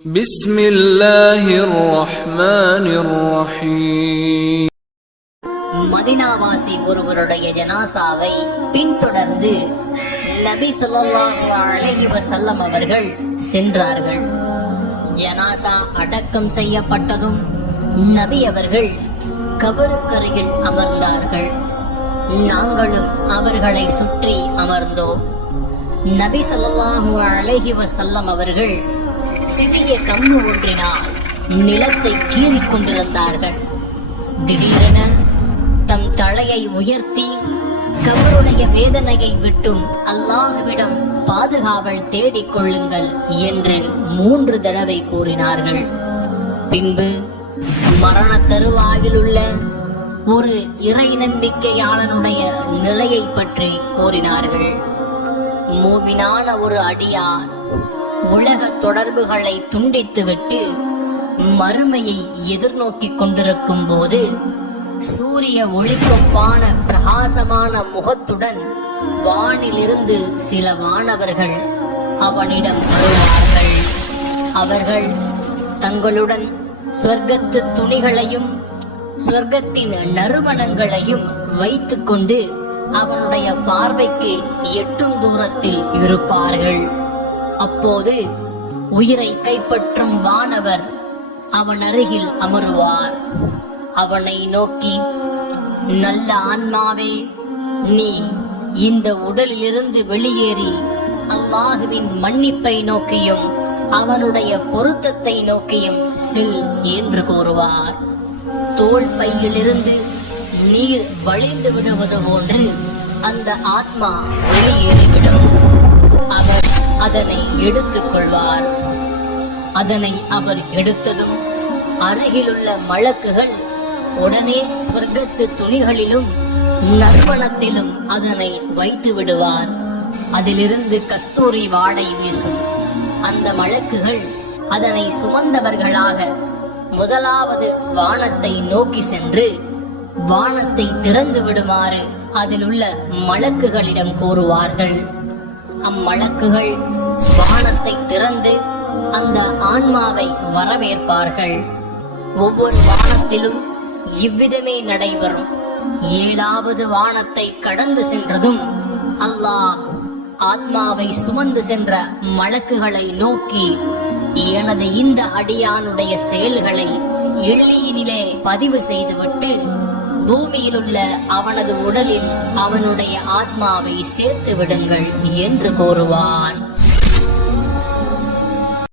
بسم الله الرحمن الرحيم மதினாவாசி ஒருவருடைய ஜனாசாவை பின்தொடர்ந்து நபி ஸல்லல்லாஹு அலைஹி வஸல்லம் அவர்கள் சென்றார்கள் ஜனாசா அடக்கம் செய்யப்பட்டதும் நபி அவர்கள் கபருக்கருகில் அமர்ந்தார்கள் நாங்களும் அவர்களை சுற்றி அமர்ந்தோம் நபி ஸல்லல்லாஹு அலைஹி வஸல்லம் அவர்கள் சிறிய கம்பு ஒன்றினால் நிலத்தை கீறிக் கொண்டிருந்தார்கள். திடீரென தம் தலையை உயர்த்தி கவருடைய வேதனையை விட்டும் அல்லாஹ்விடம் பாதுகாவல் தேடிக் கொள்ளுங்கள் என்று மூன்று தடவை கூறினார்கள். பின்பு மரண தருவாயில் உள்ள ஒரு இறை நம்பிக்கையாளனுடைய நிலையை பற்றி கூறினார்கள். மூவினான ஒரு அடியான் உலக தொடர்புகளை துண்டித்துவிட்டு மறுமையை எதிர்நோக்கி கொண்டிருக்கும் போது சூரிய ஒளிக்கொப்பான பிரகாசமான முகத்துடன் வானிலிருந்து சில வானவர்கள் அவனிடம் வருவார்கள். அவர்கள் தங்களுடன் சொர்க்கத்து துணிகளையும் சொர்க்கத்தின் நறுமணங்களையும் வைத்துக்கொண்டு அவனுடைய பார்வைக்கு எட்டும் தூரத்தில் இருப்பார்கள். அப்போது உயிரை கைப்பற்றும் வானவர் அவன் அருகில் அமருவார். அவனை நோக்கி நல்ல ஆன்மாவே நீ இந்த உடலிலிருந்து வெளியேறி அல்லாஹுவின் மன்னிப்பை நோக்கியும் அவனுடைய பொருத்தத்தை நோக்கியும் செல் என்று கூறுவார். தோல் பையிலிருந்து நீர் வழிந்து விடுவது போன்று அந்த ஆத்மா வெளியேறிவிடும். அவர் அதனை எடுத்துக் கொள்வார் அதனை அவர் எடுத்ததும் அருகிலுள்ள மலக்குகள் உடனே ஸ்வர்க்கத்து துணிகளிலும் நற்பணத்திலும் அதனை வைத்து விடுவார். அதிலிருந்து கஸ்தூரி வாடை வீசும். அந்த மலக்குகள் அதனை சுமந்தவர்களாக முதலாவது வானத்தை நோக்கி சென்று வானத்தை திறந்து விடுமாறு அதிலுள்ள மலக்குகளிடம் கூறுவார்கள். அம்மழக்குகள். வானத்தை திறந்து அந்த ஆன்மாவை வரவேற்பார்கள். ஒவ்வொரு வானத்திலும் இவ்விதமே நடைபெறும். ஏழாவது வானத்தை கடந்து சென்றதும் அல்லாஹ் ஆத்மாவை சுமந்து சென்ற மலக்குகளை நோக்கி எனது இந்த அடியானுடைய செயல்களை எளியினிலே பதிவு செய்துவிட்டு பூமியில் உள்ள அவனது உடலில் அவனுடைய ஆத்மாவை சேர்த்து விடுங்கள் என்று கூறுவான்.